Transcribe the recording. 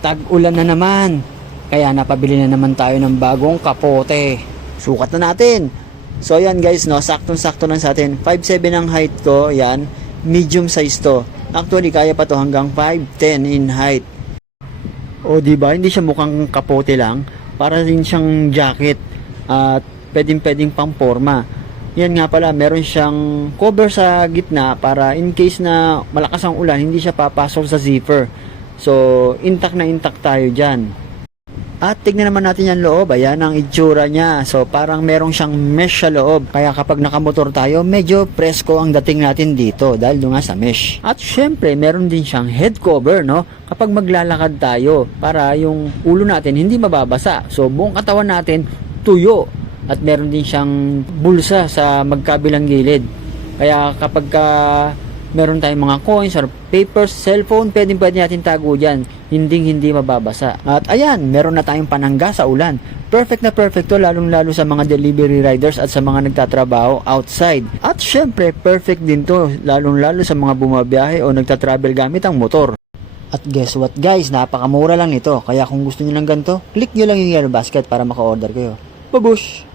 tag-ulan na naman. Kaya napabili na naman tayo ng bagong kapote. Sukat na natin. So yan guys, no, saktong-sakto lang sa atin. 5'7 ang height ko, yan. Medium size to. Actually, kaya pa to hanggang 5'10 in height. O di ba hindi siya mukhang kapote lang, para rin siyang jacket at pwedeng-pwedeng pang forma. Yan nga pala, meron siyang cover sa gitna para in case na malakas ang ulan, hindi siya papasok sa zipper. So, intact na intact tayo dyan. At tignan naman natin yung loob. Ayan ang itsura niya. So parang merong siyang mesh sa loob. Kaya kapag nakamotor tayo, medyo presko ang dating natin dito dahil doon nga sa mesh. At syempre, meron din siyang head cover, no? Kapag maglalakad tayo para yung ulo natin hindi mababasa. So buong katawan natin tuyo. At meron din siyang bulsa sa magkabilang gilid. Kaya kapag ka meron tayong mga coins or papers, cellphone, pwedeng pwede natin tago dyan. Hindi hindi mababasa. At ayan, meron na tayong panangga sa ulan. Perfect na perfect to lalong lalo sa mga delivery riders at sa mga nagtatrabaho outside. At syempre, perfect din to lalong lalo sa mga bumabiyahe o nagtatravel gamit ang motor. At guess what guys, napakamura lang nito. Kaya kung gusto niyo ng ganito, click nyo lang yung yellow basket para maka-order kayo. Babush!